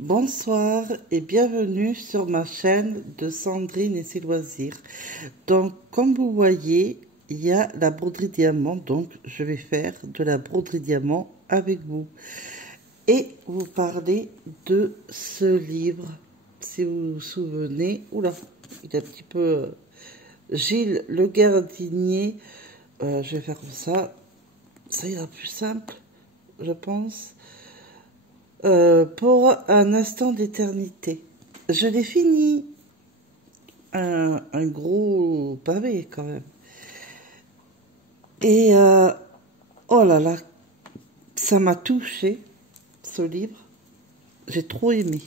Bonsoir et bienvenue sur ma chaîne de Sandrine et ses loisirs. Donc comme vous voyez, il y a la broderie diamant, donc je vais faire de la broderie diamant avec vous. Et vous parler de ce livre, si vous vous souvenez. Oula, il est un petit peu... Gilles Le Gardinier, je vais faire comme ça ira plus simple, je pense. Pour un instant d'éternité. Je l'ai fini. Un gros pavé quand même. Et oh là là, ça m'a touché ce livre. J'ai trop aimé.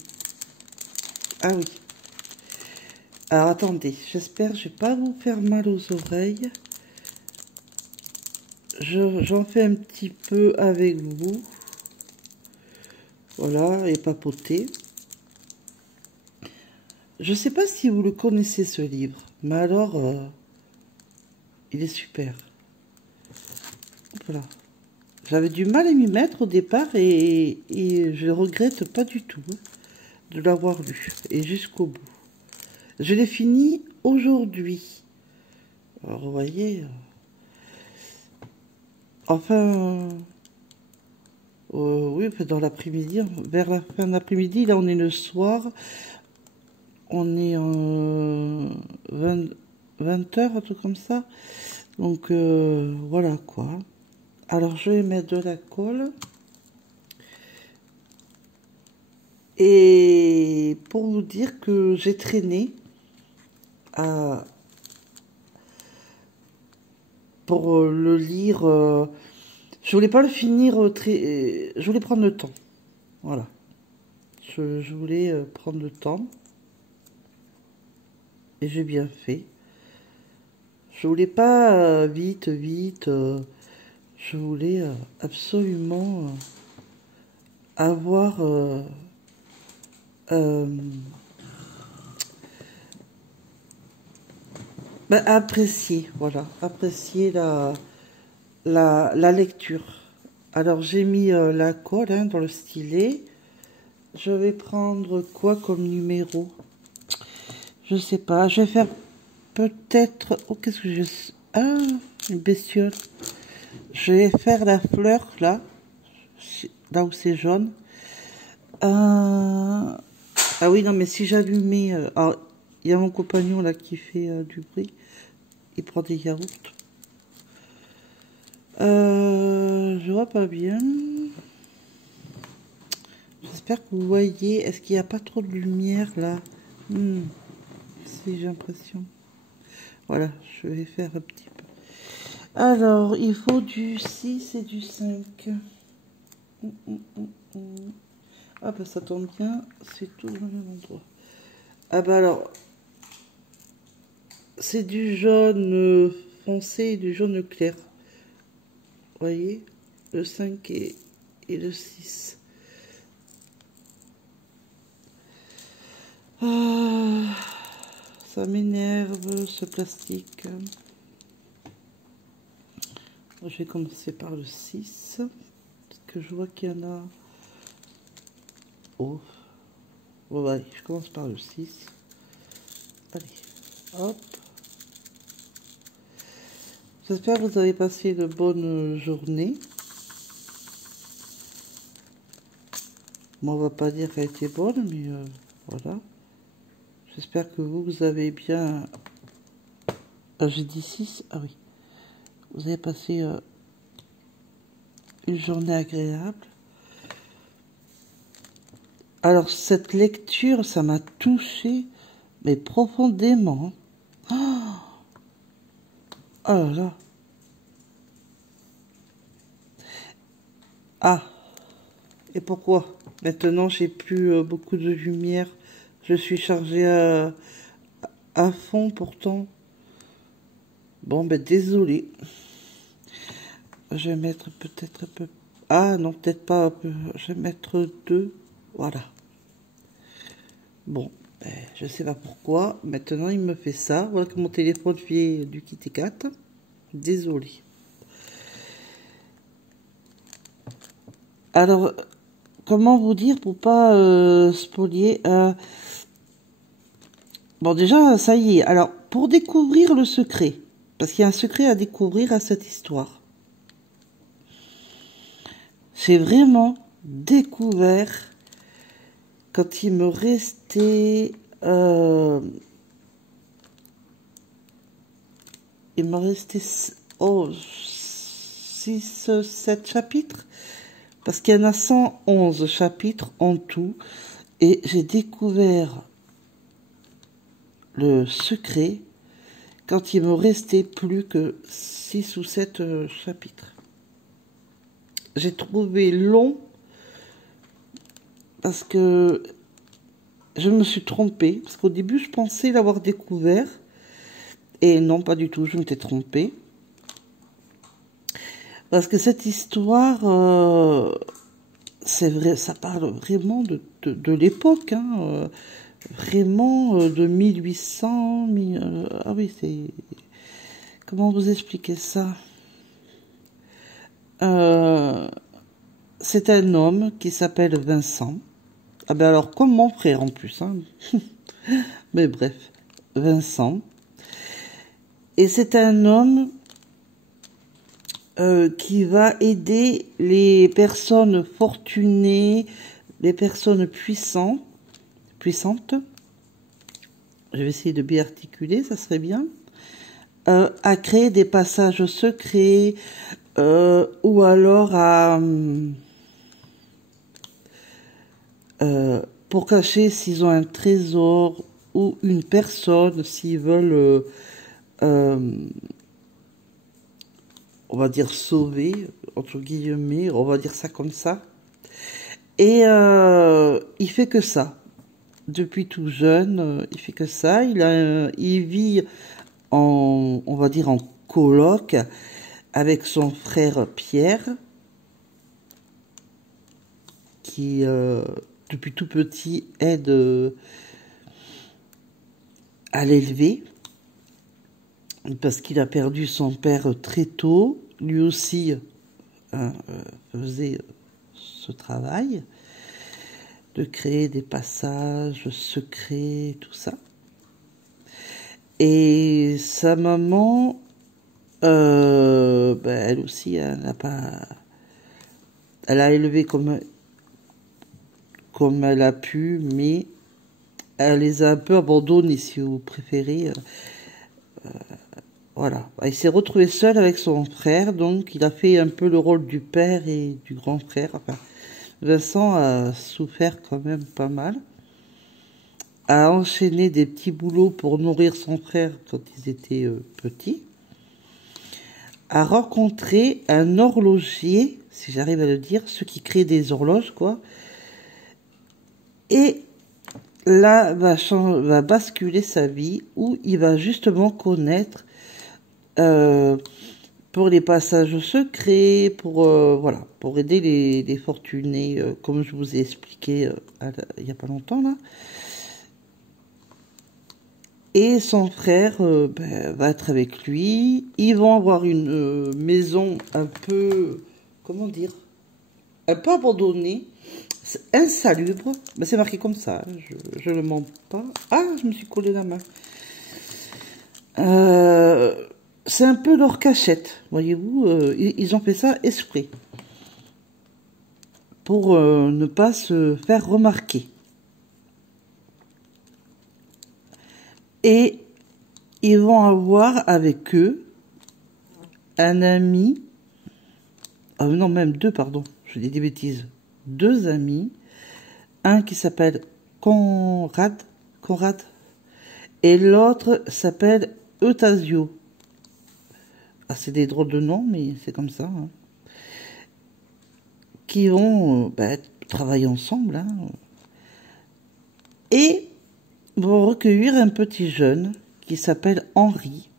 Ah oui. Alors attendez, j'espère que je vais pas vous faire mal aux oreilles. J'en fais un petit peu avec vous. Voilà, et papoter. Je ne sais pas si vous le connaissez ce livre, mais alors, il est super. Voilà. J'avais du mal à m'y mettre au départ et je ne regrette pas du tout de l'avoir lu et jusqu'au bout. Je l'ai fini aujourd'hui. Alors, vous voyez, enfin, oui, dans l'après-midi, vers la fin de l'après-midi, là on est le soir, on est en 20h, un truc comme ça. Donc voilà quoi. Alors je vais mettre de la colle. Et pour vous dire que j'ai traîné pour le lire. Je voulais pas le finir je voulais prendre le temps. Voilà. Je voulais prendre le temps. Et j'ai bien fait. Je voulais pas vite. Je voulais absolument avoir apprécier, voilà, apprécier la lecture. Alors j'ai mis la colle dans le stylet. Je vais prendre quoi comme numéro? Je sais pas. Je vais faire peut-être... Oh, qu'est-ce que je... Ah, une bestiole. Je vais faire la fleur, là où c'est jaune. Ah oui, non, mais si j'allumais... alors, il y a mon compagnon, là, qui fait du bruit. Il prend des yaourts. Je vois pas bien. J'espère que vous voyez. Est-ce qu'il n'y a pas trop de lumière, là? Si, j'ai l'impression. Voilà, je vais faire un petit peu. Alors, il faut du 6 et du 5. Ah bah ça tombe bien, c'est tout dans le même endroit. Ah bah alors, c'est du jaune foncé et du jaune clair. Vous voyez, le 5 et le 6. Ah, ça m'énerve ce plastique. Je vais commencer par le 6. Parce que je vois qu'il y en a... Oh. Bon, allez, je commence par le 6. Allez, hop. J'espère que vous avez passé de bonnes journées. Moi, on va pas dire qu'elle était bonne, mais voilà. J'espère que vous avez bien... Ah, j'ai dit 6. Ah oui. Vous avez passé une journée agréable. Alors, cette lecture, ça m'a touchée, mais profondément. Oh, oh là là. Ah. Et pourquoi? Maintenant, j'ai plus beaucoup de lumière. Je suis chargée à fond, pourtant. Bon, ben, désolé. Je vais mettre peut-être un peu... Ah, non, peut-être pas un peu. Je vais mettre 2. Voilà. Bon, ben, je sais pas pourquoi. Maintenant, il me fait ça. Voilà que mon téléphone fait du Kit Kat. Désolé. Alors, comment vous dire pour pas spolier. Bon, déjà, ça y est. Alors, pour découvrir le secret, parce qu'il y a un secret à découvrir à cette histoire. J'ai vraiment découvert quand il me restait... il me restait 6, 7 chapitres. Parce qu'il y en a 111 chapitres en tout. Et j'ai découvert le secret quand il me restait plus que 6 ou 7 chapitres. J'ai trouvé long parce que je me suis trompée. Parce qu'au début, je pensais l'avoir découvert. Et non, pas du tout, je m'étais trompée. Parce que cette histoire, c'est vrai, ça parle vraiment de l'époque, hein, vraiment de 1800, ah oui, c'est... Comment vous expliquer ça? C'est un homme qui s'appelle Vincent. Ah ben alors, comme mon frère en plus, hein. Mais bref, Vincent. Et c'est un homme qui va aider les personnes fortunées, les personnes puissantes. Je vais essayer de bien articuler, ça serait bien. À créer des passages secrets, ou alors à... pour cacher s'ils ont un trésor ou une personne, s'ils veulent, on va dire sauver, entre guillemets, on va dire ça comme ça. Et il fait que ça. Depuis tout jeune, il fait que ça. Il vit en, on va dire en coloc avec son frère Pierre, qui depuis tout petit aide à l'élever, parce qu'il a perdu son père très tôt. Lui aussi faisait ce travail de créer des passages secrets, tout ça. Et sa maman, elle aussi, elle a élevé comme elle a pu, mais elle les a un peu abandonnés, si vous préférez. Voilà. Il s'est retrouvé seul avec son frère, donc il a fait un peu le rôle du père et du grand frère. Enfin, Vincent a souffert quand même pas mal, a enchaîné des petits boulots pour nourrir son frère quand ils étaient petits, a rencontré un horloger, si j'arrive à le dire, ceux qui créent des horloges, quoi, et là va basculer sa vie, où il va justement connaître pour les passages secrets, pour voilà, pour aider les fortunés, comme je vous ai expliqué il y a pas longtemps là. Et son frère va être avec lui. Ils vont avoir une maison un peu, comment dire, un peu abandonnée, insalubre. Ben, c'est marqué comme ça, hein, je ne mens pas. Ah, je me suis collé la main. C'est un peu leur cachette, voyez-vous. Ils ont fait ça exprès pour ne pas se faire remarquer. Et ils vont avoir avec eux un ami, non, même deux, pardon, je dis des bêtises, deux amis, un qui s'appelle Conrad, et l'autre s'appelle Eutasio. Ah, c'est des drôles de noms, mais c'est comme ça. Hein. Qui vont travailler ensemble, hein, et vont recueillir un petit jeune qui s'appelle Henri,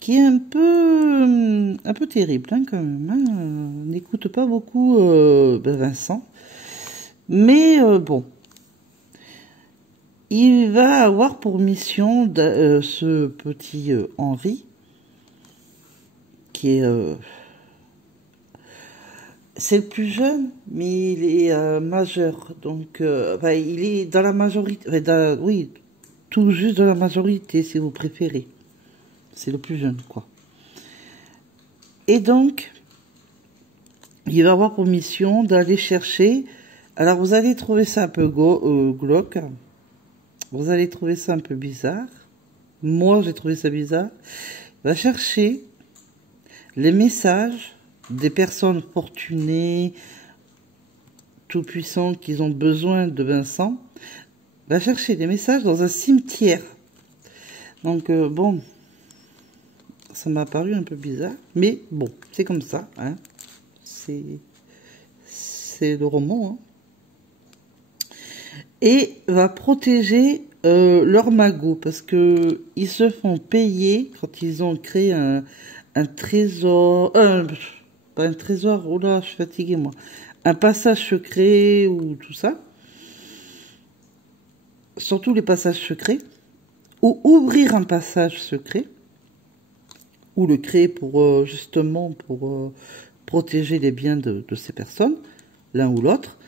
qui est un peu terrible, hein, quand même. Hein. N'écoute pas beaucoup Vincent, mais bon, il va avoir pour mission ce petit Henri, qui est c'est le plus jeune, mais il est majeur. Donc, enfin, il est dans la majorité. Enfin, oui, tout juste dans la majorité, si vous préférez. C'est le plus jeune, quoi. Et donc, il va avoir pour mission d'aller chercher. Alors, vous allez trouver ça un peu glauque. Vous allez trouver ça un peu bizarre. Moi, j'ai trouvé ça bizarre. Il va chercher les messages des personnes fortunées, tout-puissants, qui ont besoin de Vincent. Il va chercher des messages dans un cimetière. Donc, bon, ça m'a paru un peu bizarre. Mais bon, c'est comme ça, hein. C'est le roman, hein. Et va protéger leurs magots, parce que ils se font payer quand ils ont créé un trésor, pas un trésor, oh là, je suis fatiguée moi, un passage secret ou tout ça, surtout les passages secrets, ou ouvrir un passage secret, ou le créer pour justement pour protéger les biens de ces personnes, l'un ou l'autre.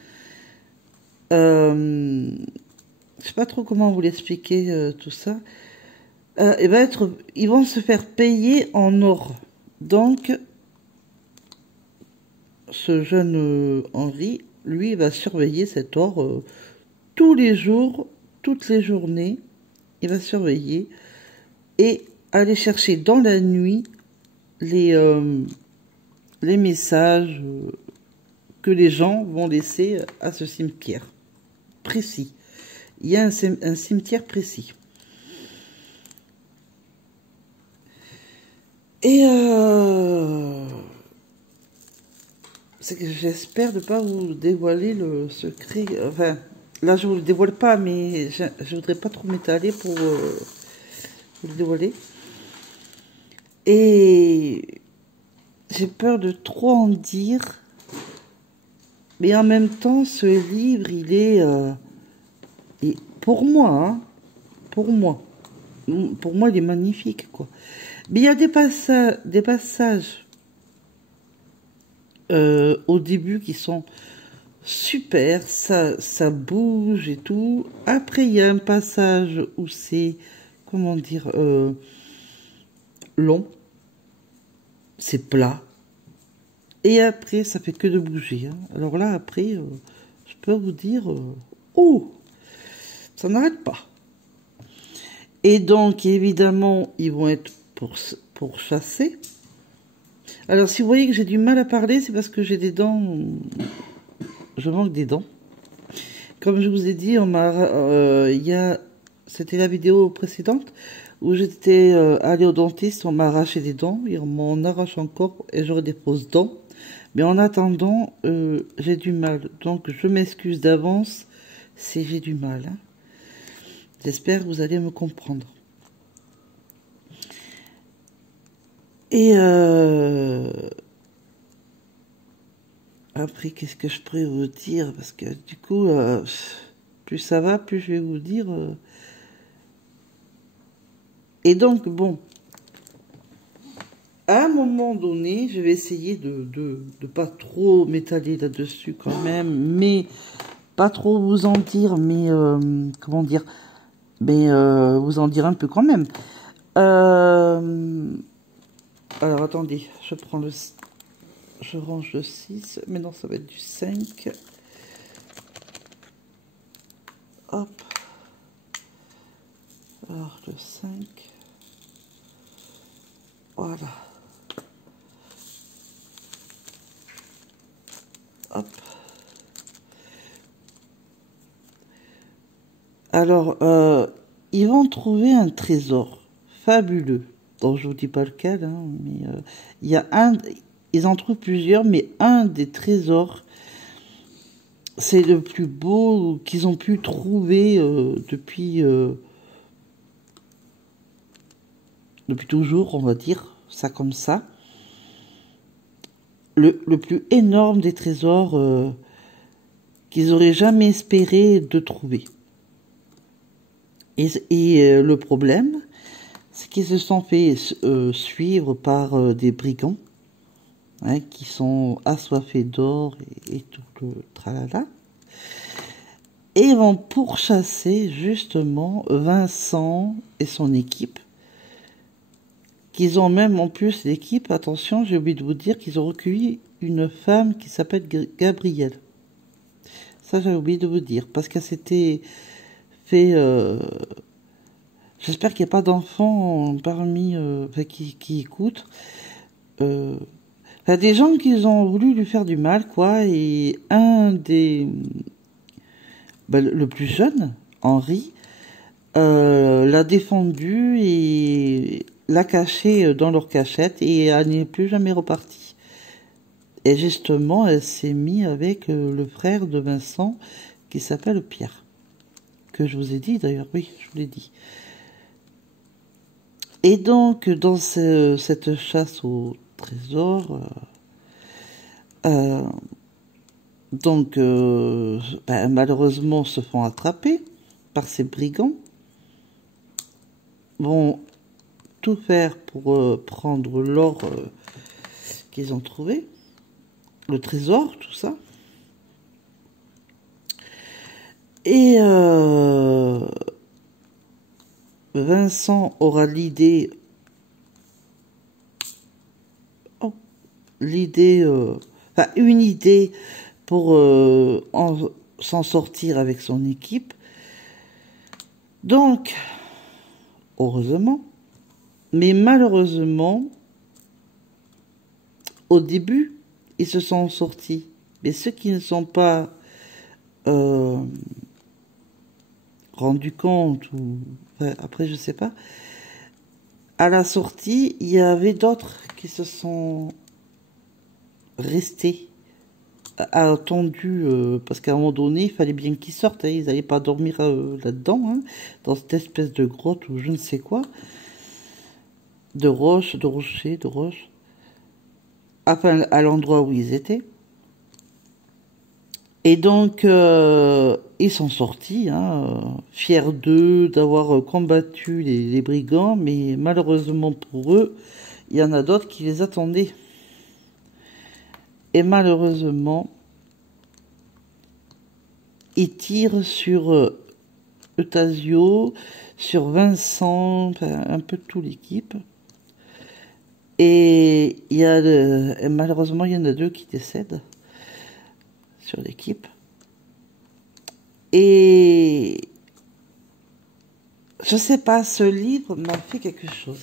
Je sais pas trop comment vous l'expliquer tout ça. Ils vont se faire payer en or. Donc, ce jeune Henri, lui, va surveiller cet or tous les jours, toutes les journées. Il va surveiller et aller chercher dans la nuit les messages que les gens vont laisser à ce cimetière précis. Il y a un cimetière précis. Et c'est que j'espère ne pas vous dévoiler le secret. Enfin, là je vous le dévoile pas, mais je voudrais pas trop m'étaler pour vous le dévoiler. Et j'ai peur de trop en dire. Mais en même temps, ce livre, il est... et pour moi, hein, pour moi, il est magnifique, quoi. Mais il y a des passages au début qui sont super, ça bouge et tout. Après, il y a un passage où c'est, comment dire, long, c'est plat. Et après, ça fait que de bouger. Hein. Alors là, après, je peux vous dire, oh, ça n'arrête pas. Et donc, évidemment, ils vont être pour chasser. Alors, si vous voyez que j'ai du mal à parler, c'est parce que j'ai des dents... Je manque des dents. Comme je vous ai dit, c'était la vidéo précédente où j'étais allée au dentiste, on m'a arraché des dents, et on m'en arrache encore et j'aurai des fausses dents. Mais en attendant, j'ai du mal. Donc, je m'excuse d'avance si j'ai du mal. Hein. J'espère que vous allez me comprendre. Et après, qu'est-ce que je pourrais vous dire? Parce que du coup, plus ça va, plus je vais vous dire. Et donc, bon, à un moment donné, je vais essayer de pas trop m'étaler là-dessus quand même, mais pas trop vous en dire, mais comment dire, mais vous en dire un peu quand même. Alors attendez, je range le 6, mais non, ça va être du 5. Hop. Alors le 5. Voilà. Hop. Alors, ils vont trouver un trésor fabuleux. Donc, je vous dis pas lequel, hein, mais il y a ils en trouvent plusieurs, mais un des trésors, c'est le plus beau qu'ils ont pu trouver depuis toujours, on va dire ça comme ça. Le plus énorme des trésors qu'ils auraient jamais espéré de trouver. Et le problème, c'est qu'ils se sont fait suivre par des brigands. hein, qui sont assoiffés d'or et tout le tralala. Et ils vont pourchasser justement Vincent et son équipe. Qu'ils ont même en plus l'équipe, attention, j'ai oublié de vous dire qu'ils ont recueilli une femme qui s'appelle Gabrielle. Ça j'ai oublié de vous dire, parce qu'elle s'était fait... J'espère qu'il n'y a pas d'enfants parmi qui écoutent. Il y a des gens qui ont voulu lui faire du mal, quoi, et un des... le plus jeune, Henri, l'a défendu et l'a caché dans leur cachette et elle n'est plus jamais repartie. Et justement, elle s'est mise avec le frère de Vincent qui s'appelle Pierre. Que je vous ai dit d'ailleurs, oui, je vous l'ai dit. Et donc, dans cette chasse au trésor, malheureusement, se font attraper par ces brigands, vont tout faire pour prendre l'or qu'ils ont trouvé, le trésor, tout ça. Et Vincent aura l'idée, une idée pour s'en sortir avec son équipe. Donc, heureusement, mais malheureusement, au début, ils se sont sortis. Mais ceux qui ne sont pas rendus compte, ou après je sais pas, à la sortie, il y avait d'autres qui se sont restés, attendus, parce qu'à un moment donné, il fallait bien qu'ils sortent, hein, ils n'allaient pas dormir là-dedans, hein, dans cette espèce de grotte ou je ne sais quoi, de roches, de rochers, de roches, enfin à l'endroit où ils étaient. Et donc, ils sont sortis, hein, fiers d'eux, d'avoir combattu les brigands, mais malheureusement pour eux, il y en a d'autres qui les attendaient. Et malheureusement, ils tirent sur Eutasio, sur Vincent, enfin, un peu toute l'équipe. Et il y a malheureusement, il y en a 2 qui décèdent sur l'équipe. Et je sais pas, ce livre m'a fait quelque chose.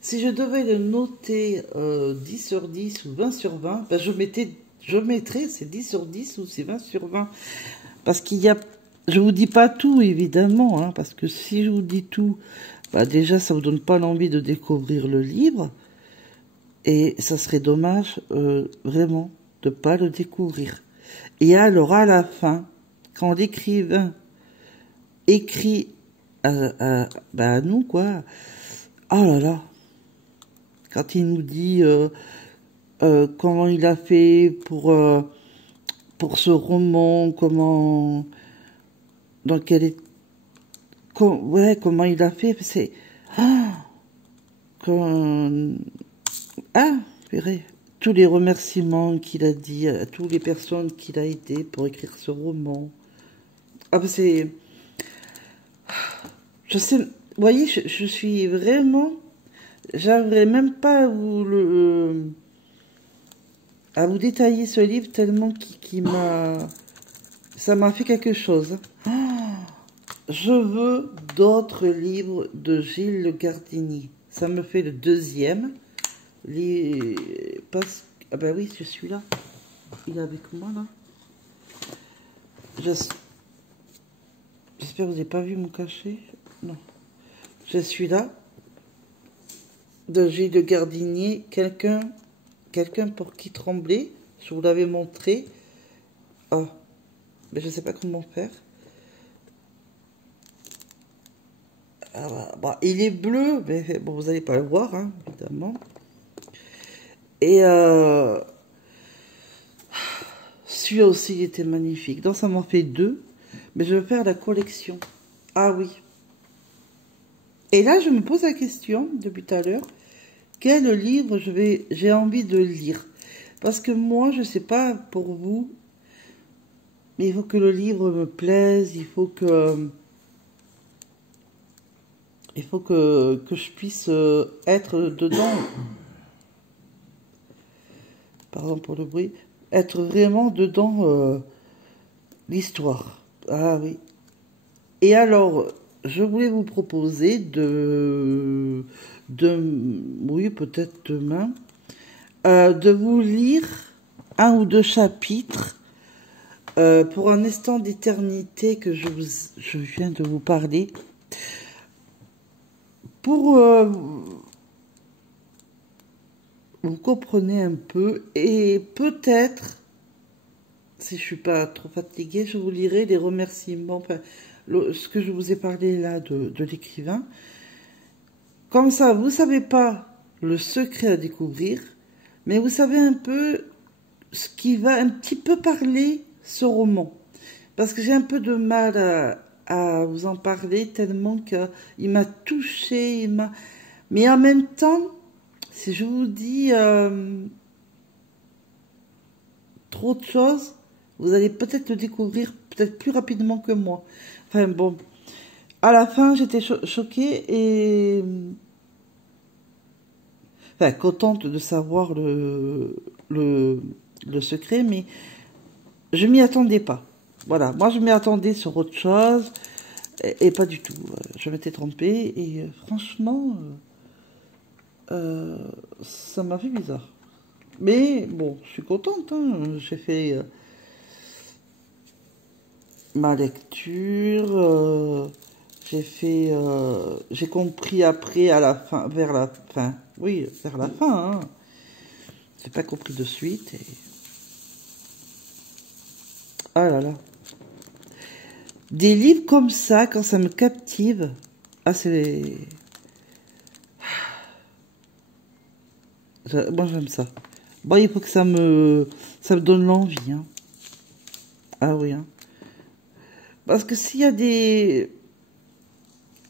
Si je devais le noter 10 sur 10 ou 20 sur 20, ben je mettrais c'est 10 sur 10 ou c'est 20 sur 20. Parce qu'il y a... Je vous dis pas tout, évidemment, hein, parce que si je vous dis tout, ben déjà, ça vous donne pas l'envie de découvrir le livre. Et ça serait dommage, vraiment, de pas le découvrir. Et alors, à la fin, quand l'écrivain écrit à nous, quoi, oh là là, quand il nous dit comment il a fait pour ce roman, comment comment il a fait, c'est purée, tous les remerciements qu'il a dit à toutes les personnes qu'il a aidées pour écrire ce roman. C'est... Je sais... Vous voyez, je suis vraiment... J'arriverai même pas à vous détailler ce livre tellement qui m'a... Ça m'a fait quelque chose. Je veux d'autres livres de Gilles Le Gardini. Ça me fait le 2e. Ah ben oui, je suis là. Il est avec moi, là. J'espère que vous n'avez pas vu mon cachet. Non. Je suis là. De Gilles de Gardinier. Quelqu'un pour qui trembler. Je vous l'avais montré. Ah. Mais je ne sais pas comment faire. Ah, bah, il est bleu. Mais bon, vous n'allez pas le voir, hein, évidemment. Et celui-là aussi, il était magnifique. Donc, ça m'en fait 2. Mais je vais faire la collection. Ah oui. Et là, je me pose la question, depuis tout à l'heure, quel livre j'ai envie de lire? Parce que moi, je sais pas pour vous, mais il faut que le livre me plaise, que je puisse être dedans, pardon pour le bruit, être vraiment dedans l'histoire. Ah oui. Et alors, je voulais vous proposer oui, peut-être demain, de vous lire un ou deux chapitres pour un instant d'éternité que je viens de vous parler. Pour vous comprenez un peu, et peut-être, si je suis pas trop fatiguée, je vous lirai les remerciements, enfin, ce que je vous ai parlé là de l'écrivain. Comme ça, vous savez pas le secret à découvrir, mais vous savez un peu ce qui va un petit peu parler ce roman. Parce que j'ai un peu de mal à vous en parler tellement qu'il m'a touché, mais en même temps, si je vous dis trop de choses, vous allez peut-être le découvrir peut-être plus rapidement que moi. Enfin bon, à la fin, j'étais choquée et enfin, contente de savoir le secret, mais je m'y attendais pas. Voilà, moi je m'y attendais sur autre chose et pas du tout. Je m'étais trompée et franchement, ça m'a fait bizarre. Mais bon, je suis contente, hein. J'ai fait ma lecture, j'ai compris après à la fin, vers la fin, oui, vers la fin, hein. J'ai pas compris de suite et ah là là. Des livres comme ça, quand ça me captive, ah c'est, moi j'aime ça. Bon, il faut que ça me donne l'envie, hein. Ah oui, hein. Parce que s'il y a des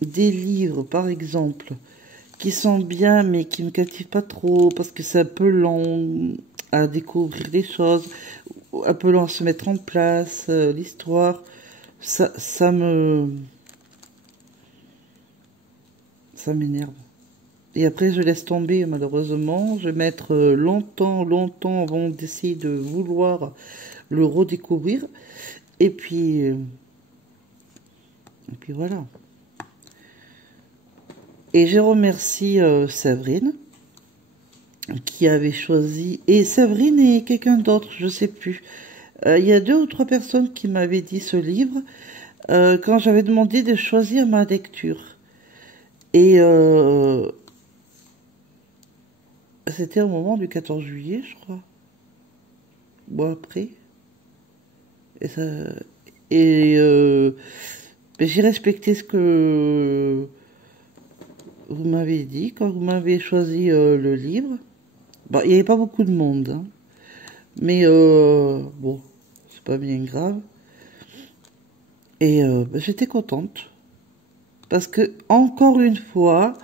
livres, par exemple, qui sont bien, mais qui ne me captivent pas trop, parce que c'est un peu lent à découvrir des choses, un peu lent à se mettre en place, l'histoire, ça m'énerve. Et après, je laisse tomber, malheureusement. Je vais mettre longtemps avant d'essayer de vouloir le redécouvrir. Et puis voilà. Et je remercie Séverine qui avait choisi. Et Séverine et quelqu'un d'autre, je sais plus. Il y a 2 ou 3 personnes qui m'avaient dit ce livre quand j'avais demandé de choisir ma lecture. Et c'était au moment du 14 juillet, je crois. Ou après. Et ça, et j'ai respecté ce que vous m'avez dit quand vous m'avez choisi le livre. Bon, il n'y avait pas beaucoup de monde, hein. Mais bon, c'est pas bien grave. Et j'étais contente. Parce que, encore une fois,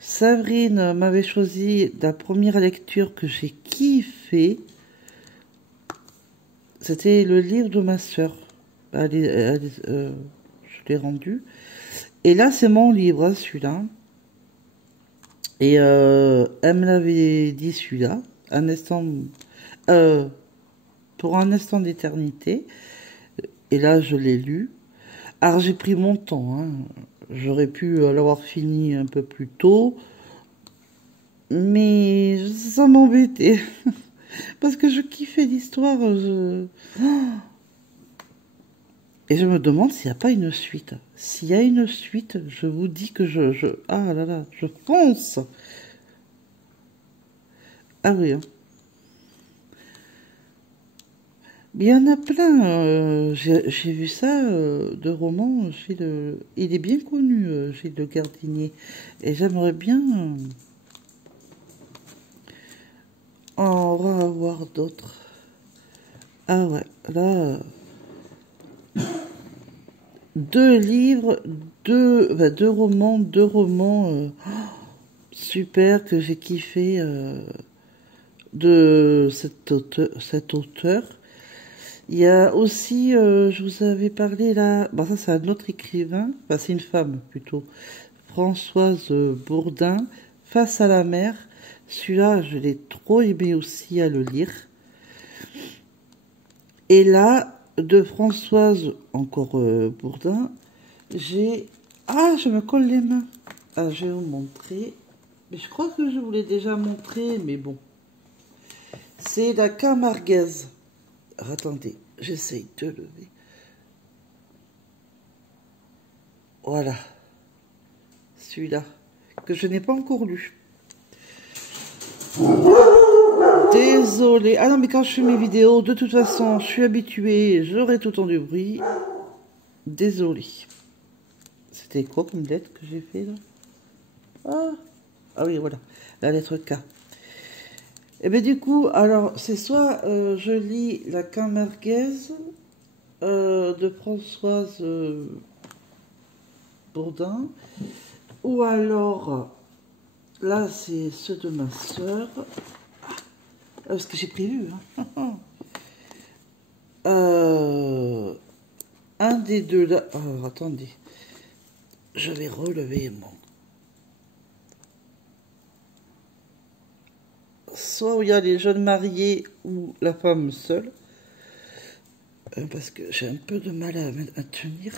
Séverine m'avait choisi la première lecture que j'ai kiffé. C'était le livre de ma sœur. Je l'ai rendu. Et là, c'est mon livre, hein, celui-là. Et elle me l'avait dit celui-là, un instant, pour un instant d'éternité. Et là, je l'ai lu. Alors, j'ai pris mon temps, hein. J'aurais pu l'avoir fini un peu plus tôt. Mais ça m'embêtait. Parce que je kiffais l'histoire. Et je me demande s'il n'y a pas une suite. S'il y a une suite, je vous dis que ah là là, je fonce. Ah oui, hein. Il y en a plein. J'ai vu ça de romans. Il est bien connu, Gilles Le Gardinier. Et j'aimerais bien en revoir d'autres. Ah ouais, là, 2 livres, 2 romans, 2 romans super que j'ai kiffé. de cet auteur. Il y a aussi, je vous avais parlé là, bah ça c'est un autre écrivain, bah c'est une femme plutôt, Françoise Bourdin, Face à la mer. Celui-là, je l'ai trop aimé aussi à le lire. Et là, de Françoise, encore Bourdin, j'ai... Ah, je me colle les mains. Ah, je vais vous montrer. Mais je crois que je vous l'ai déjà montré, mais bon. C'est la Camarguaise. Alors, attendez, j'essaye de lever. Voilà. Celui-là, que je n'ai pas encore lu. Désolée. Ah non, mais quand je fais mes vidéos, de toute façon, je suis habituée, j'aurai tout le temps du bruit. Désolée. C'était quoi comme lettre que j'ai fait là? Ah oui, voilà, la lettre K. Et bien du coup, alors, c'est soit je lis La Camarguaise de Françoise Bourdin, ou alors, là, c'est ceux de ma sœur. Parce que j'ai prévu. Hein. Un des deux là. Alors, attendez. Je vais relever mon. Soit où il y a les jeunes mariés ou la femme seule. Parce que j'ai un peu de mal à tenir.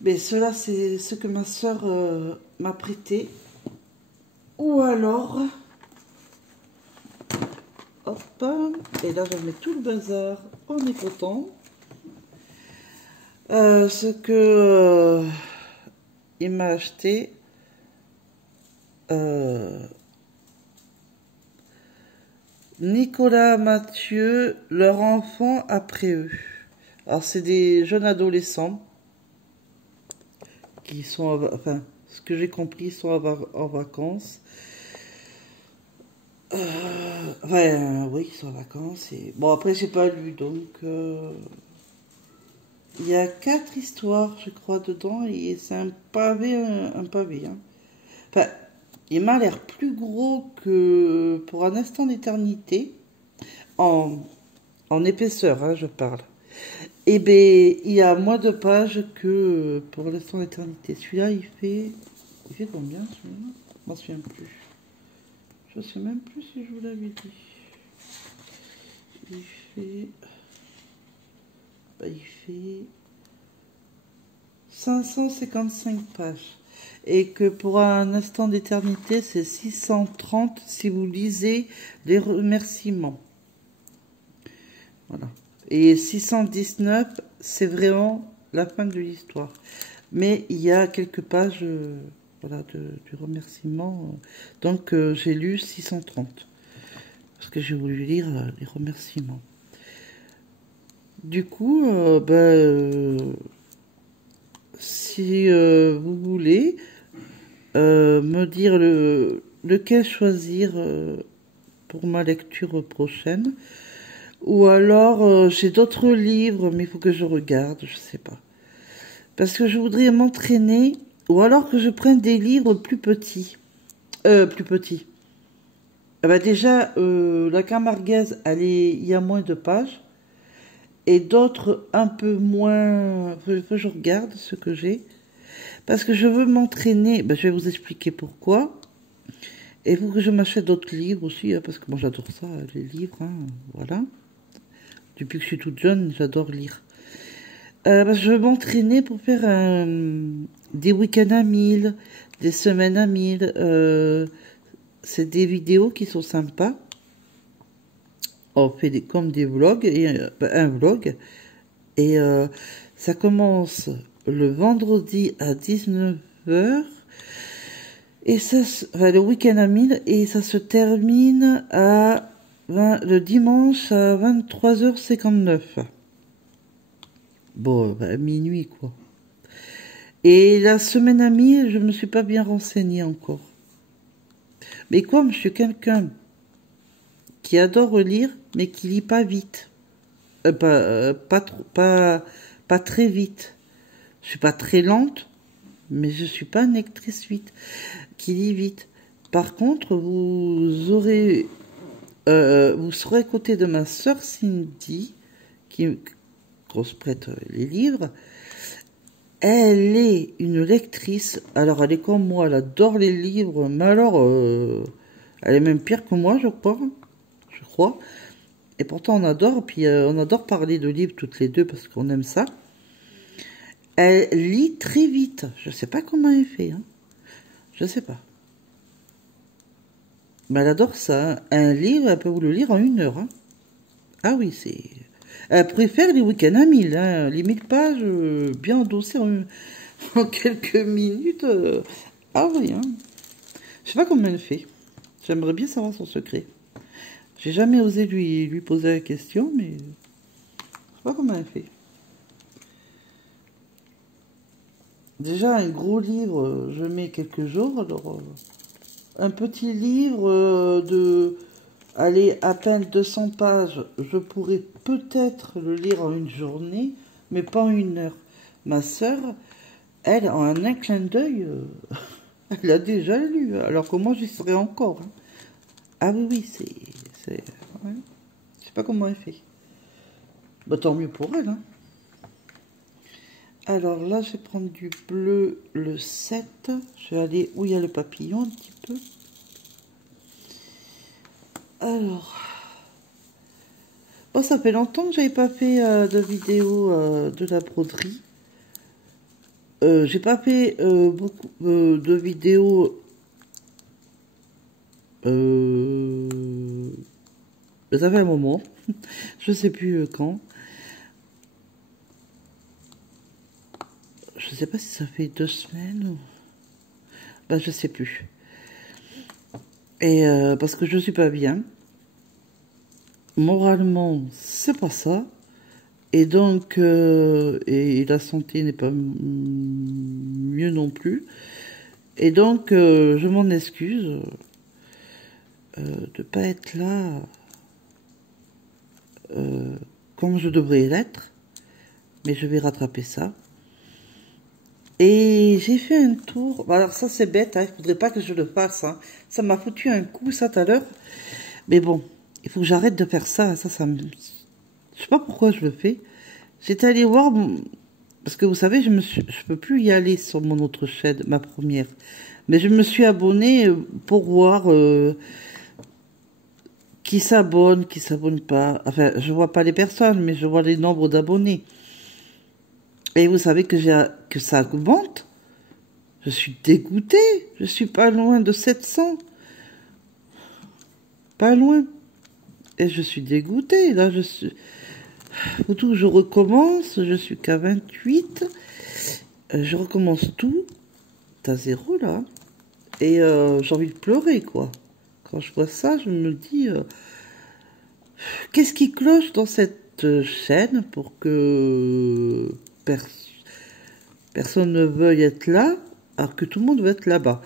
Mais cela, c'est ce que ma soeur m'a prêté. Ou alors. Hop. Et là, je mets tout le bazar. On est content. Ce que il m'a acheté. Nicolas Mathieu, leur enfant après eux. Alors, c'est des jeunes adolescents qui sont, enfin, ce que j'ai compris, ils sont en vacances. Ouais, oui, ils sont en vacances. Et... Bon, après, j'ai pas lu, donc... Il y a 4 histoires, je crois, dedans, et c'est un pavé, un pavé. Hein. Enfin, il m'a l'air plus gros que pour un instant d'éternité, en épaisseur, hein, je parle. Et bien, il y a moins de pages que pour l'instant d'éternité. Celui-là, il fait combien, celui-là? Je m'en souviens plus. Je sais même plus si je vous l'avais dit. Il fait... Bah, il fait 555 pages. Et que pour un instant d'éternité, c'est 630 si vous lisez les remerciements. Voilà. Et 619, c'est vraiment la fin de l'histoire. Mais il y a quelques pages voilà, du remerciement. Donc j'ai lu 630. Parce que j'ai voulu lire les remerciements. Du coup, si vous voulez me dire lequel choisir pour ma lecture prochaine, ou alors j'ai d'autres livres, mais il faut que je regarde, je sais pas. Parce que je voudrais m'entraîner, ou alors que je prenne des livres plus petits. Plus petits. Ah bah déjà, la Camarguaise, il y a moins de pages. Et d'autres un peu moins... Faut que je regarde ce que j'ai. Parce que je veux m'entraîner. Ben, je vais vous expliquer pourquoi. Et il faut que je m'achète d'autres livres aussi. Hein, parce que moi j'adore ça, les livres. Hein, voilà. Depuis que je suis toute jeune, j'adore lire. Parce que je veux m'entraîner pour faire des week-ends à 1000, des semaines à 1000. C'est des vidéos qui sont sympas. On fait comme des vlogs, et un vlog, et ça commence le vendredi à 19 h, et ça, enfin, le week-end à 1000, et ça se termine le dimanche à 23h59. Bon, minuit, quoi. Et la semaine à 1000, je me suis pas bien renseignée encore. Mais comme je suis quelqu'un qui adore lire, mais qui lit pas vite. Pas très vite. Je suis pas très lente, mais je suis pas une lectrice vite, qui lit vite. Par contre, vous serez à côté de ma sœur Cindy, qu'on se prête les livres. Elle est une lectrice. Alors, elle est comme moi, elle adore les livres, mais alors, elle est même pire que moi, je crois. Et pourtant, on adore, puis on adore parler de livres toutes les deux parce qu'on aime ça. Elle lit très vite. Je sais pas comment elle fait, hein. Je sais pas. Mais elle adore ça, hein. Un livre, elle peut vous le lire en 1 heure, hein. Ah oui, c'est... Elle préfère les week-ends à 1000, hein. Les 1000 pages bien endossées en quelques minutes. Ah oui, hein. Je sais pas comment elle fait. J'aimerais bien savoir son secret. J'ai jamais osé lui poser la question, mais je sais pas comment elle fait. Déjà, un gros livre, je mets quelques jours. Alors, un petit livre allez, à peine 200 pages, je pourrais peut-être le lire en 1 journée, mais pas en 1 heure. Ma sœur, elle, en un clin d'œil, elle a déjà lu, alors que moi, j'y serais encore, hein. Ah oui, oui, ouais. Je sais pas comment elle fait. Bah, tant mieux pour elle, hein. Alors là, je vais prendre du bleu, le 7. Je vais aller où il y a le papillon un petit peu. Alors, bon, ça fait longtemps que j'avais pas fait de vidéo de la broderie. J'ai pas fait beaucoup de vidéos. Ça fait un moment. Je sais plus quand. Je sais pas si ça fait 2 semaines. Ben, je sais plus. Et parce que je suis pas bien. Moralement, c'est pas ça. Et donc, et la santé n'est pas mieux non plus. Et donc, je m'en excuse de pas être là comme je devrais l'être. Mais je vais rattraper ça. Et j'ai fait un tour. Alors ça c'est bête, hein, il faudrait pas que je le fasse, hein. Ça m'a foutu un coup ça tout à l'heure. Mais bon, il faut que j'arrête de faire ça. Ça me... Je sais pas pourquoi je le fais. J'étais allée voir, parce que vous savez, je peux plus y aller sur mon autre chaîne, ma première. Mais je me suis abonnée pour voir qui s'abonne pas. Enfin, je vois pas les personnes, mais je vois les nombres d'abonnés. Et vous savez que ça augmente. Je suis dégoûtée. Je suis pas loin de 700. Pas loin. Et je suis dégoûtée. Là, Surtout, je recommence. Je suis qu'à 28. Je recommence tout. T'as 0, là. Et j'ai envie de pleurer, quoi. Quand je vois ça, je me dis... qu'est-ce qui cloche dans cette chaîne pour que... personne ne veuille être là, alors que tout le monde veut être là-bas.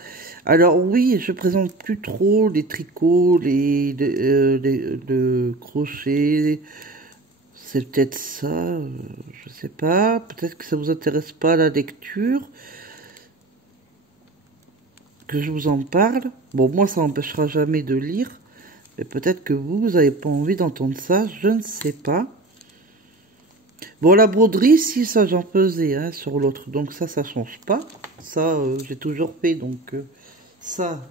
Alors oui, je présente plus trop les tricots, le crochet. C'est peut-être ça, je sais pas. Peut-être que ça vous intéresse pas la lecture, que je vous en parle. Bon, moi, ça n'empêchera jamais de lire. Mais peut-être que vous n'avez pas envie d'entendre ça, je ne sais pas. Bon, la broderie, si, ça j'en faisais hein, sur l'autre, donc ça change pas. Ça, j'ai toujours fait, donc ça,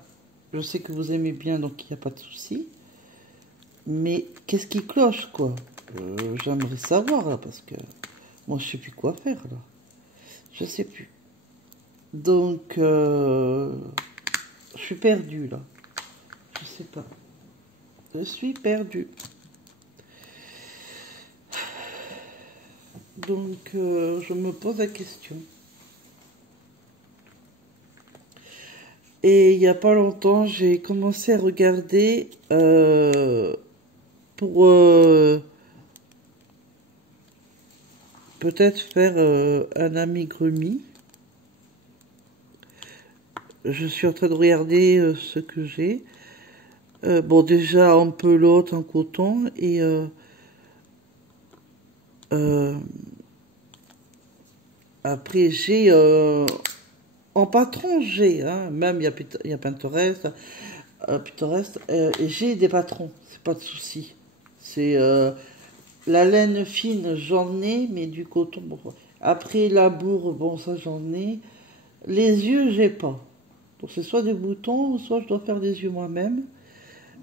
je sais que vous aimez bien, donc il n'y a pas de souci. Mais qu'est-ce qui cloche, quoi? J'aimerais savoir, là, parce que moi, je sais plus quoi faire, là. Je sais plus. Donc, je suis perdue, là. Je sais pas. Je suis perdue. Donc, je me pose la question. Et il n'y a pas longtemps, j'ai commencé à regarder pour peut-être faire un amigurumi. Je suis en train de regarder ce que j'ai. Bon, déjà en pelote, en coton et après j'ai En patron, j'ai, hein, même il y a Pinterest, et j'ai des patrons, c'est pas de souci. C'est la laine fine, j'en ai, mais du coton, bon. Après, la bourre, bon, ça j'en ai. Les yeux, j'ai pas. Donc c'est soit des boutons, soit je dois faire des yeux moi-même.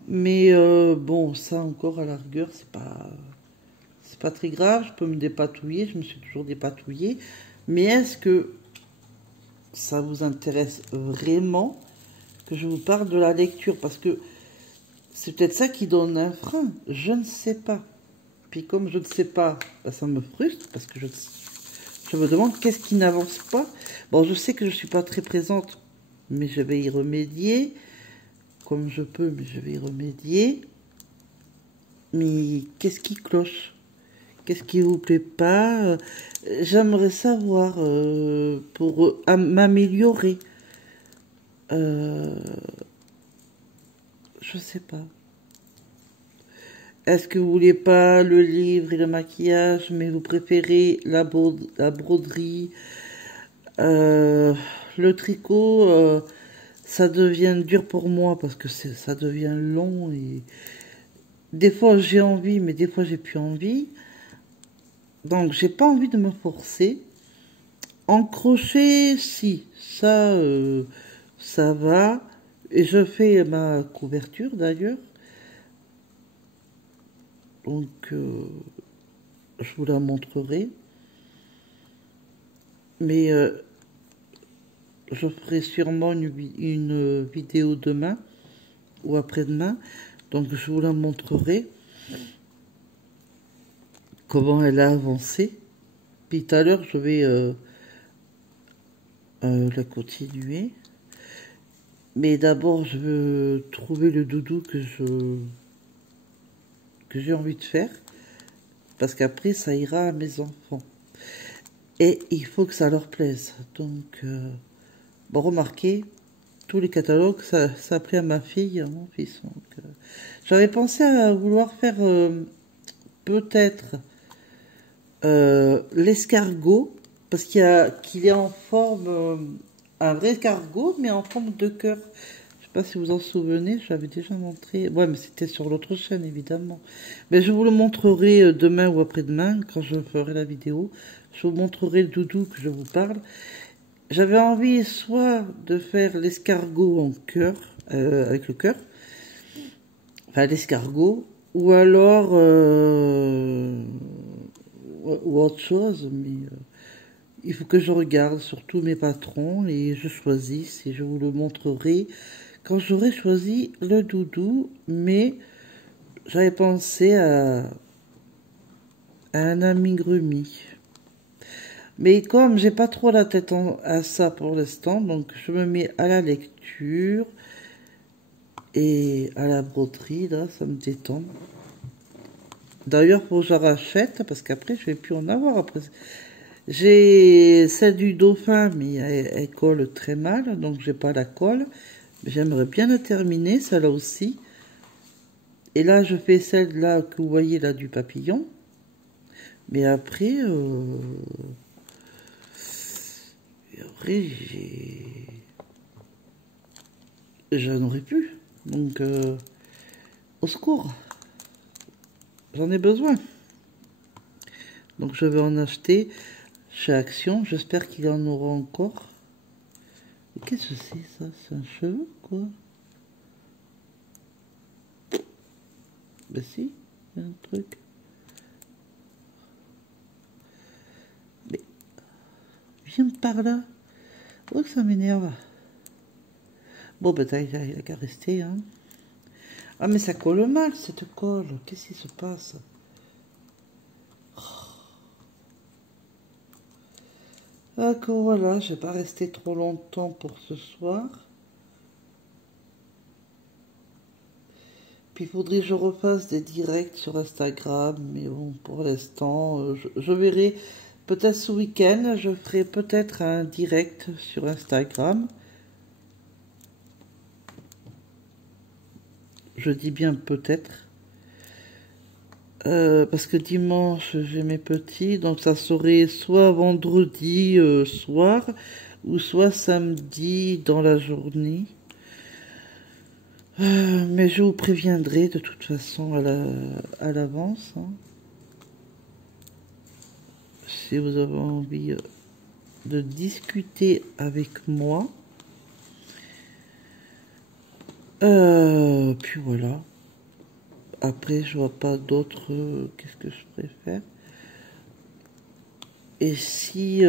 Mais bon, ça encore à la rigueur, c'est pas très grave. Je peux me dépatouiller, je me suis toujours dépatouillée. Mais est-ce que ça vous intéresse vraiment que je vous parle de la lecture? Parce que c'est peut-être ça qui donne un frein. Je ne sais pas. Puis comme je ne sais pas, bah, ça me frustre parce que je me demande qu'est-ce qui n'avance pas. Bon, je sais que je ne suis pas très présente, mais je vais y remédier. Comme je peux, mais je vais y remédier. Mais qu'est-ce qui cloche? Qu'est-ce qui vous plaît pas? J'aimerais savoir pour m'améliorer. Je sais pas. Est-ce que vous voulez pas le livre et le maquillage, mais vous préférez la broderie, le tricot? Ça devient dur pour moi parce que ça devient long et des fois j'ai envie, mais des fois j'ai plus envie. Donc j'ai pas envie de me forcer. En crochet, si, ça va. Et je fais ma couverture d'ailleurs. Donc je vous la montrerai. Mais je ferai sûrement une vidéo demain ou après-demain. Donc je vous la montrerai. Comment elle a avancé. Puis tout à l'heure, je vais la continuer. Mais d'abord, je veux trouver le doudou que j'ai envie de faire. Parce qu'après, ça ira à mes enfants. Et il faut que ça leur plaise. Donc, bon, remarquez, tous les catalogues, ça a pris à ma fille et à mon fils. Donc, j'avais pensé à vouloir faire peut-être l'escargot, parce qu'il est en forme, un vrai escargot, mais en forme de cœur. Je sais pas si vous en souvenez, je l'avais déjà montré. Ouais, mais c'était sur l'autre chaîne, évidemment. Mais je vous le montrerai demain ou après-demain, quand je ferai la vidéo. Je vous montrerai le doudou que je vous parle. J'avais envie soit de faire l'escargot en cœur, avec le cœur, enfin l'escargot, ou alors ou autre chose, mais il faut que je regarde sur tous mes patrons et je choisisse et je vous le montrerai quand j'aurai choisi le doudou. Mais j'avais pensé à un amigurumi. Mais comme j'ai pas trop la tête à ça pour l'instant, donc je me mets à la lecture et à la broderie, là, ça me détend. D'ailleurs, faut que je rachète, parce qu'après, je vais plus en avoir. Après, j'ai celle du dauphin, mais elle colle très mal, donc j'ai pas la colle. J'aimerais bien la terminer, celle-là aussi. Et là, je fais celle-là que vous voyez, là, du papillon. Mais après, j'en aurais plus. Donc, au secours. J'en ai besoin. Donc, je vais en acheter chez Action. J'espère qu'il y en aura encore. Qu'est-ce que c'est, ça? C'est un cheveu, quoi? Ben si, il y a un truc. Mais, viens par là. Oh, ça m'énerve. Bon, ben, il a qu'à rester, hein. Ah, mais ça colle mal, cette colle. Qu'est-ce qui se passe? D'accord, voilà, je vais pas rester trop longtemps pour ce soir. Puis il faudrait que je refasse des directs sur Instagram, mais bon, pour l'instant, je verrai. Peut-être ce week-end, je ferai peut-être un direct sur Instagram. Je dis bien peut-être. Parce que dimanche, j'ai mes petits, donc ça serait soit vendredi soir, ou soit samedi dans la journée. Mais je vous préviendrai de toute façon à l'avance. Hein. Si vous avez envie de discuter avec moi. Puis voilà. Après, je vois pas d'autres. Qu'est-ce que je préfère? Et si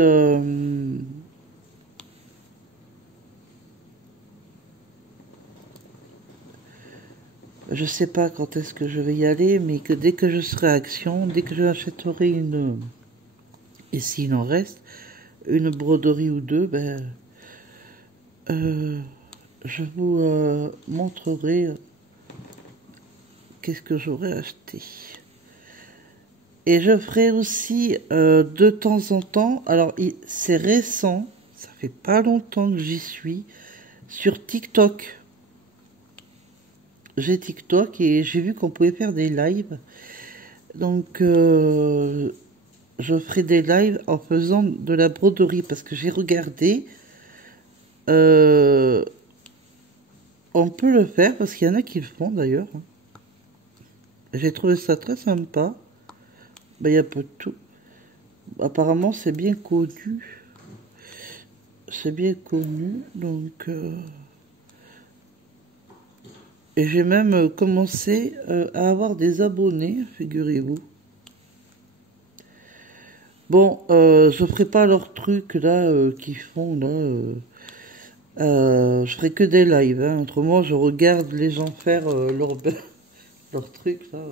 je sais pas quand est-ce que je vais y aller, mais que dès que je serai à Action, dès que j'achèterai une, et s'il en reste, une broderie ou deux, ben, je vous montrerai qu'est-ce que j'aurais acheté. Et je ferai aussi de temps en temps, alors c'est récent, ça fait pas longtemps que j'y suis, sur TikTok. J'ai TikTok et j'ai vu qu'on pouvait faire des lives. Donc je ferai des lives en faisant de la broderie parce que j'ai regardé. On peut le faire parce qu'il y en a qui le font d'ailleurs. J'ai trouvé ça très sympa. Ben, il y a peu de tout. Apparemment, c'est bien connu. C'est bien connu. Donc, et j'ai même commencé à avoir des abonnés, figurez-vous. Bon, je ferai pas leurs trucs là qu'ils font là. Je ferai que des lives. Hein. Autrement, je regarde les gens faire leurs trucs là.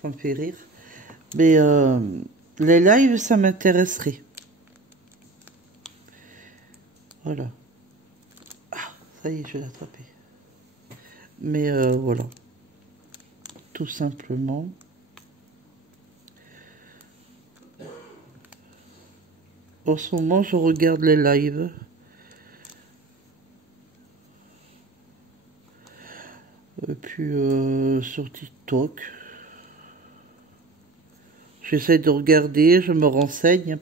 Ça me fait rire. Mais les lives, ça m'intéresserait. Voilà. Ah, ça y est, je vais l'attraper. Mais voilà. Tout simplement. En ce moment, je regarde les lives. Et puis sur TikTok. J'essaie de regarder, je me renseigne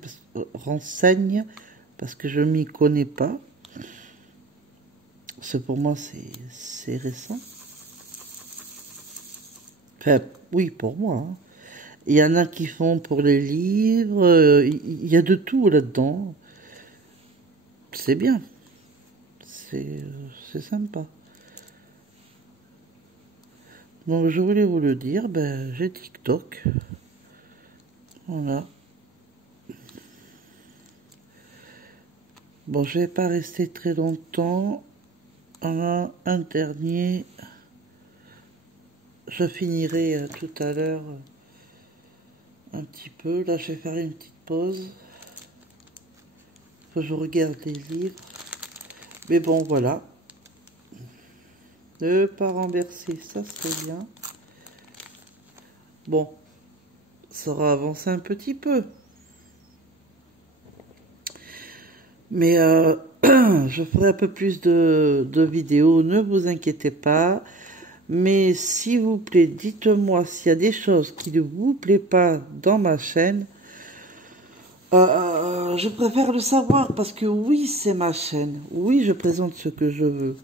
parce que je m'y connais pas. C'est pour moi, c'est récent. Enfin, oui, pour moi. Hein. Il y en a qui font pour les livres. Il y a de tout là-dedans. C'est bien. C'est sympa. Donc, je voulais vous le dire. Ben, j'ai TikTok. Voilà. Bon, je vais pas rester très longtemps. Voilà, un dernier. Je finirai tout à l'heure un petit peu. Là, je vais faire une petite pause. Faut que je regarde les livres. Mais bon, voilà. Ne pas renverser, ça serait bien. Bon, ça aura avancé un petit peu. Mais je ferai un peu plus de vidéos, ne vous inquiétez pas. Mais s'il vous plaît, dites-moi s'il y a des choses qui ne vous plaît pas dans ma chaîne. Je préfère le savoir parce que oui, c'est ma chaîne. Oui, je présente ce que je veux.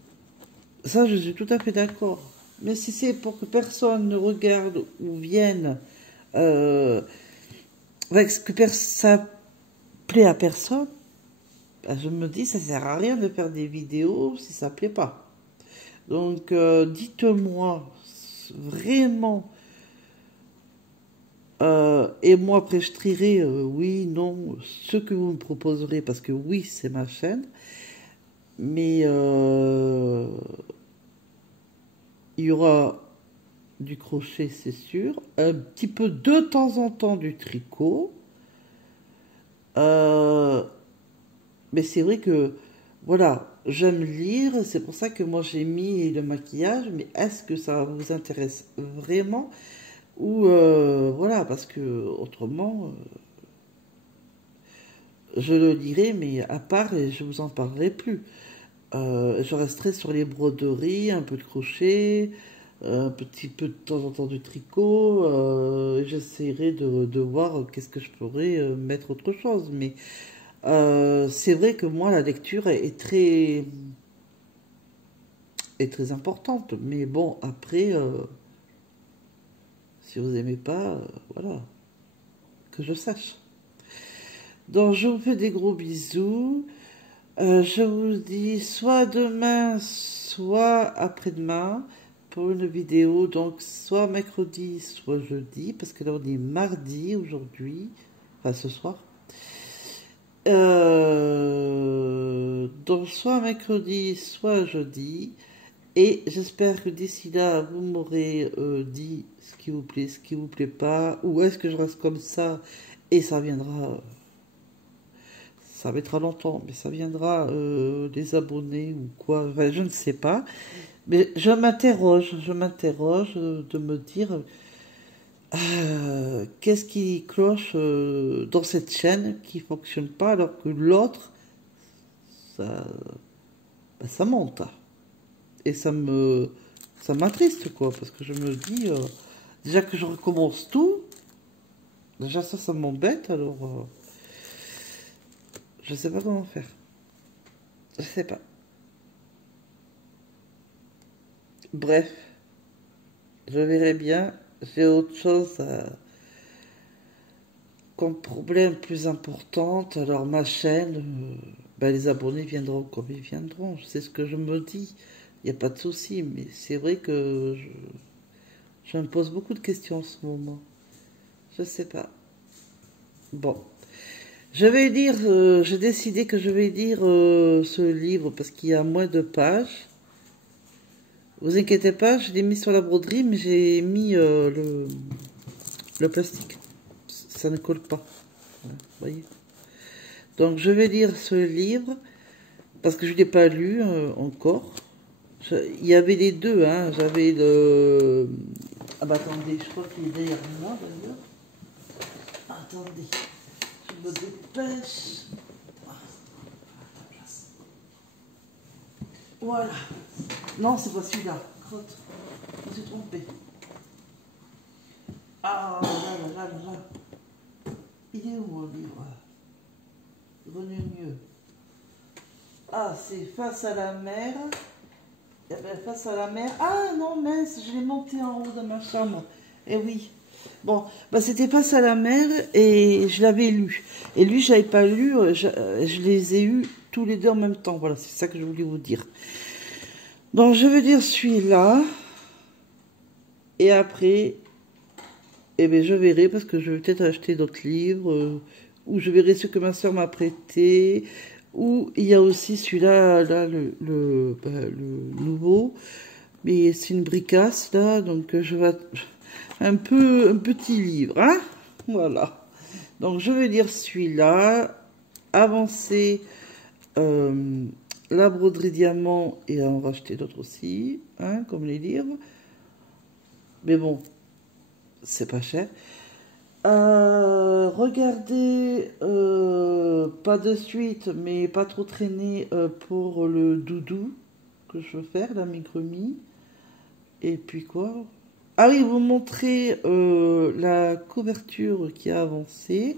Ça, je suis tout à fait d'accord. Mais si c'est pour que personne ne regarde ou vienne, avec que ça plaît à personne, ben, je me dis, ça sert à rien de faire des vidéos si ça plaît pas. Donc, dites-moi vraiment, et moi après je trierai oui, non, ce que vous me proposerez, parce que oui, c'est ma chaîne, mais il y aura du crochet, c'est sûr, un petit peu de temps en temps du tricot, mais c'est vrai que, voilà, j'aime lire, c'est pour ça que moi j'ai mis le maquillage, mais est-ce que ça vous intéresse vraiment? Ou, voilà, parce que autrement, je le dirai, mais à part, et je vous en parlerai plus. Je resterai sur les broderies, un peu de crochet, un petit peu de temps en temps de tricot. J'essaierai de voir qu'est-ce que je pourrais mettre autre chose. Mais C'est vrai que moi, la lecture est très importante. Mais bon, après, si vous n'aimez pas, voilà, que je sache. Donc, je vous fais des gros bisous. Je vous dis soit demain, soit après-demain pour une vidéo. Donc, soit mercredi, soit jeudi. Parce que là, on est mardi aujourd'hui. Enfin, ce soir. Donc, soit mercredi, soit jeudi. Et j'espère que d'ici là, vous m'aurez dit ce qui vous plaît, ce qui vous plaît pas. Ou est-ce que je reste comme ça et ça viendra. Ça mettra longtemps, mais ça viendra des abonnés ou quoi. Enfin, je ne sais pas. Mais je m'interroge de me dire qu'est-ce qui cloche dans cette chaîne qui fonctionne pas alors que l'autre, ça, ben, ça monte. Et ça m'attriste, quoi, parce que je me dis, déjà que je recommence tout, déjà ça m'embête, alors je sais pas comment faire. Je sais pas. Bref, je verrai bien. J'ai autre chose comme problème plus importante. Alors ma chaîne, ben, les abonnés viendront comme ils viendront. C'est ce que je me dis. Il n'y a pas de souci. Mais c'est vrai que je me pose beaucoup de questions en ce moment. Je sais pas. Bon. Je vais lire, j'ai décidé que je vais lire ce livre parce qu'il y a moins de pages. Vous inquiétez pas, je l'ai mis sur la broderie, mais j'ai mis le plastique. Ça ne colle pas. Vous voyez. Donc je vais lire ce livre parce que je ne l'ai pas lu encore. Il y avait les deux, hein. J'avais le... Ah bah attendez, je crois qu'il est derrière moi d'ailleurs. Attendez, je me dépêche. Voilà. Non, c'est pas celui-là. Crotte. Je me suis trompée. Ah là. Il est où mon livre? Mieux. Ah, c'est Face à la mer. Eh ben, Face à la mer. Ah non, mince, je l'ai monté en haut de ma chambre. Eh oui. Bon, bah c'était Face à la mer et je l'avais lu. Et lui, je l'avais pas lu, je les ai eus tous les deux en même temps. Voilà, c'est ça que je voulais vous dire. Donc, je vais lire celui-là. Et après, eh bien, je verrai parce que je vais peut-être acheter d'autres livres. Ou je verrai ce que ma soeur m'a prêté. Ou il y a aussi celui-là, là, le nouveau. Mais c'est une bricasse, là. Donc, je vais... un petit livre, hein. Voilà. Donc, je vais lire celui-là. Avancer... la broderie diamant et en racheter d'autres aussi, hein, comme les livres. Mais bon, c'est pas cher. Regardez, pas de suite, mais pas trop traîner pour le doudou que je veux faire, la Migrumi. Et puis quoi? Ah oui, vous montrer la couverture qui a avancé.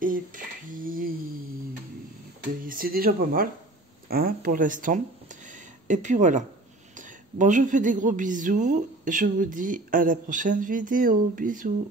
Et puis, c'est déjà pas mal. Hein, pour l'instant. Et puis voilà. Bon, je vous fais des gros bisous. Je vous dis à la prochaine vidéo. Bisous.